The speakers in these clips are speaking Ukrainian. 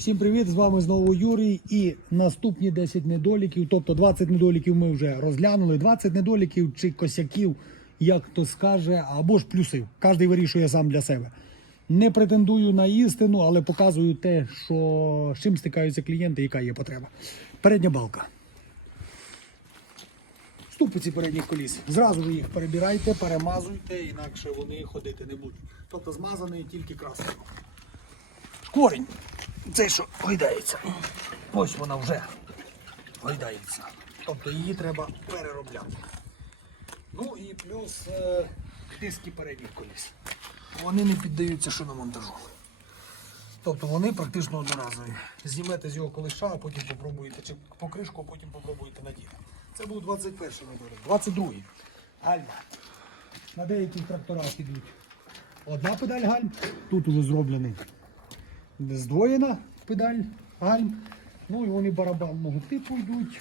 Всім привіт! З вами знову Юрій. І наступні 10 недоліків, тобто 20 недоліків ми вже розглянули. 20 недоліків чи косяків, як хто скаже, або ж плюсів. Кожен вирішує сам для себе. Не претендую на істину, але показую те, що з чим стикаються клієнти, яка є потреба. Передня балка. Ступиці передніх коліс. Зразу ж їх перебирайте, перемазуйте, інакше вони ходити не будуть. Тобто змазаний тільки краскою. Корінь. Цей що гойдається. Ось вона вже гойдається. Тобто її треба переробляти. Ну і плюс е, диски передніх коліс. Вони не піддаються шиномонтажу. Тобто вони практично одноразові. Знімете з його колиша, а потім попробуєте, чи покришку, а потім попробуєте надіти. Це був 21 недолік. 22-й. Гальма. На деяких тракторах ідуть. Одна педаль гальм, тут уже зроблений здвоєна педаль гальм. Ну і вони барабанного типу йдуть.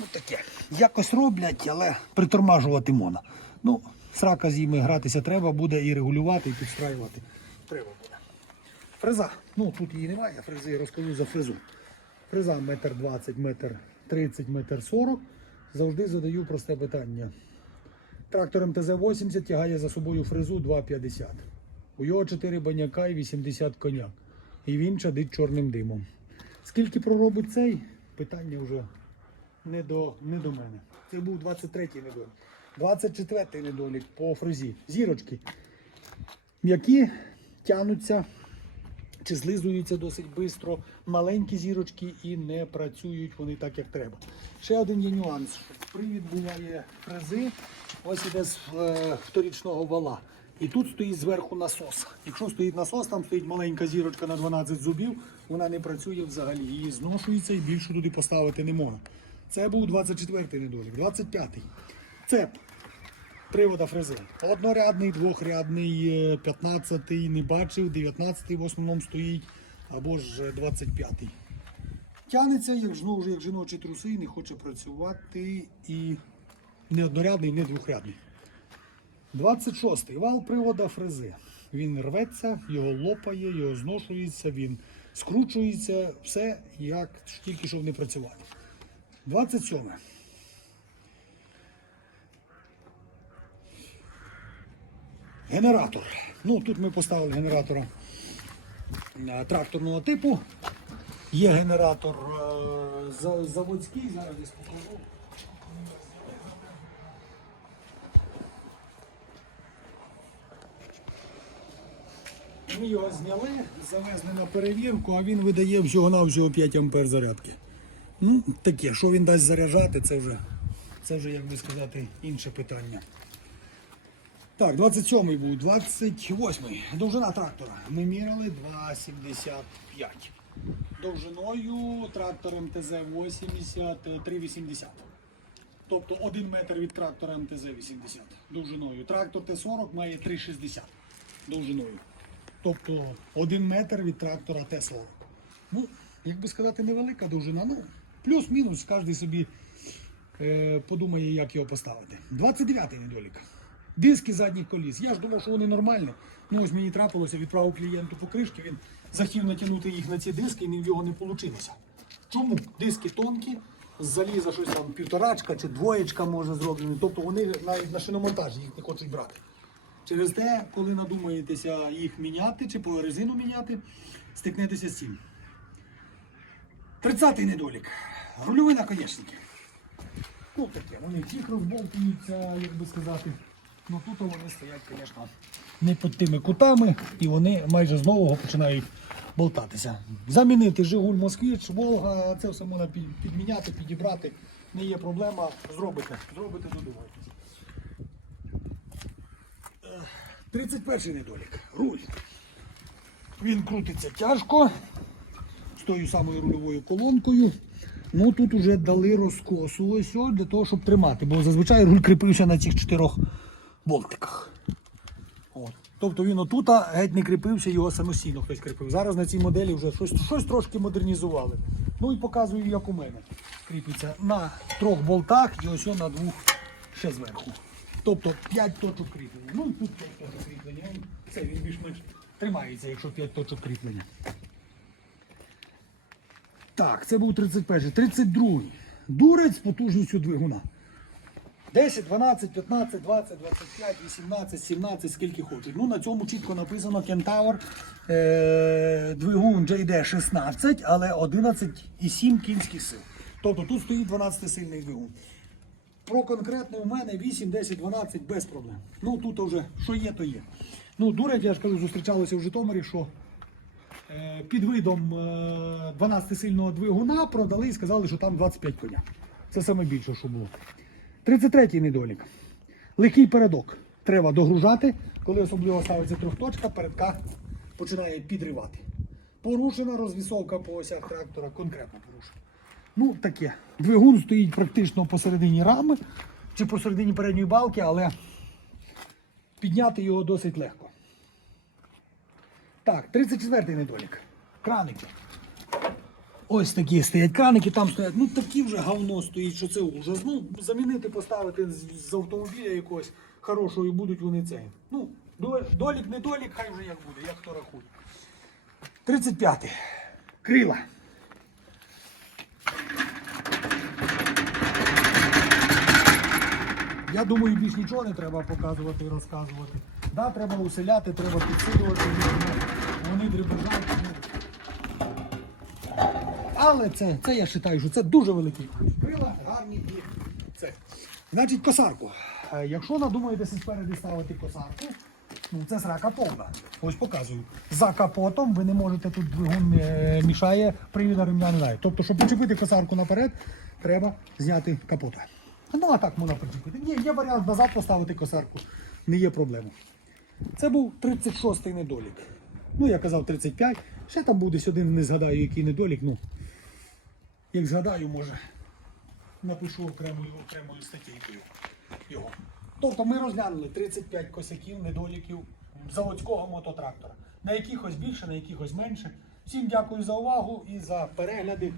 Ну таке. Якось роблять, але притормажувати можна. Ну, срака з ними гратися треба буде і регулювати, і підстраювати. Треба буде. Фреза. Ну тут її немає, фрези я розкажу за фрезу. Фреза метр 20, метр 30, метр 40. Завжди задаю просте питання. Трактор МТЗ-80 тягає за собою фрезу 2,50. У його 4 баняка і 80 коняк. І він чадить чорним димом. Скільки проробить цей? Питання вже не до, не до мене. Це був 23-й недолік. 24-й недолік по фрезі. Зірочки, м'які тянуться чи злизуються досить швидко. Маленькі зірочки і не працюють вони так, як треба. Ще один є нюанс. Привід буває фрези, ось іде з е, вторічного вала. І тут стоїть зверху насос. Якщо стоїть насос, там стоїть маленька зірочка на 12 зубів, вона не працює взагалі. Її зношується і більше туди поставити не можна. Це був 24-й недолік. 25-й. Цеп привода фрези. Однорядний, двохрядний, е, 15-й не бачив, 19-й в основному стоїть, або ж е, 25-й. Тянеться, як знову ж як жіночі труси, не хоче працювати і не однорядний, не двохрядний. 26-й вал привода фрези. Він рветься, його лопає, його зношується, він скручується, все як тільки щоб не працювати. 27. Генератор. Ну, тут ми поставили генератора е, тракторного типу. Є генератор е, заводський, зараз десь покажу. Ми його зняли, завезли на перевірку, а він видає всього-навсього 5 ампер зарядки. Ну, таке, що він дасть заряджати, це вже, це вже, як би сказати, інше питання. Так, 27-й був, 28-й. Довжина трактора. Ми міряли 2,75. Довжиною трактор МТЗ-80 3,80. Тобто 1 метр від трактора МТЗ-80 довжиною. Трактор Т-40 має 3,60 довжиною. Тобто 1 метр від трактора Т-40. Ну, як би сказати, невелика довжина. Ну, плюс-мінус, кожен собі е, подумає, як його поставити. 29-й недолік. Диски задніх коліс. Я ж думав, що вони нормальні. Ну ось мені трапилося, відправив клієнту покришки, він захотів натягнути їх на ці диски, і в нього не вийшло. Чому? Диски тонкі, з заліза щось там півторачка чи двоєчка може зроблені. Тобто вони навіть на шиномонтажі їх не хочуть брати. Через те, коли надумаєтеся їх міняти чи по резину міняти, стикнетеся з цим. 30-й недолік. Рульові наконечники. Ну таке, вони всіх розболтуються, як би сказати. Ну тут вони стоять, звісно, не під тими кутами, і вони майже з нового починають болтатися. Замінити Жигуль Москвич, Волга, це все можна підміняти, підібрати. Не є проблема, зробите. Зробите, додумайтесь. 31 недолік. Руль. Він крутиться тяжко з тою самою рульовою колонкою. Ну тут вже дали розкосу ось для того, щоб тримати, бо зазвичай руль кріпився на цих чотирьох болтиках. От. Тобто він отут геть не кріпився, його самостійно хтось кріпив. Зараз на цій моделі вже щось, щось трошки модернізували. Ну і показую, як у мене. Кріпиться на трьох болтах і ось на двох ще зверху. Тобто 5 точок кріплення. Ну і тут 5 точок кріплення. Це він більш-менш тримається, якщо 5 точок кріплення. Так, це був 31. 32. Дурець з потужністю двигуна. 10, 12, 15, 20, 25, 18, 17, скільки хочуть. Ну, на цьому чітко написано Кентавр е, двигун JD 16, але 11,7 кінських сил. Тобто тут стоїть 12-сильний двигун. Про конкретно у мене 8, 10, 12 без проблем. Ну тут вже що є, то є. Ну, дурять, я ж кажу, зустрічалися в Житомирі, що е, під видом е, 12-сильного двигуна продали і сказали, що там 25 коня. Це саме більше, що було. 33-й недолік. Легкий передок. Треба догружати, коли особливо ставиться трьохточка, передка починає підривати. Порушена розвісовка по осях трактора, конкретно порушена. Ну, таке. Двигун стоїть практично посередині рами чи посередині передньої балки, але підняти його досить легко. Так, 34-й недолік. Краники. Ось такі стоять краники, там стоять. Ну такі вже говно стоїть, що це ужас. Ну, замінити, поставити з, автомобіля якогось хорошого і будуть вони це. Ну, долік, недолік, хай вже як буде, як хто рахує. 35-й. Крила. Я думаю, більш нічого не треба показувати і розказувати. Да, треба уселяти, треба підсилювати, вони дребежать. ну. Але це, це я вважаю, що це дуже великий. Крила гарні і це. Значить, косарку. Е, Якщо надумаєтеся спереду ставити косарку, ну це срака повна. Ось показую. За капотом ви не можете тут двигун е, мішає, привіда ремня не дає. Тобто, щоб почепити косарку наперед, треба зняти капота. Ну а так можна причепити. Ні, є варіант назад поставити косарку, не є проблема. Це був 36-й недолік. Ну, я казав 35. Ще там буде один, не згадаю, який недолік. Ну, як згадаю, може, напишу окремою окремою статтєю його. Тобто ми розглянули 35 косяків, недоліків заводського мототрактора. На якихось більше, на якихось менше. Всім дякую за увагу і за перегляди.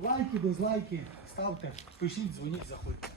Лайки, дизлайки, ставте, пишіть, дзвоніть, заходьте.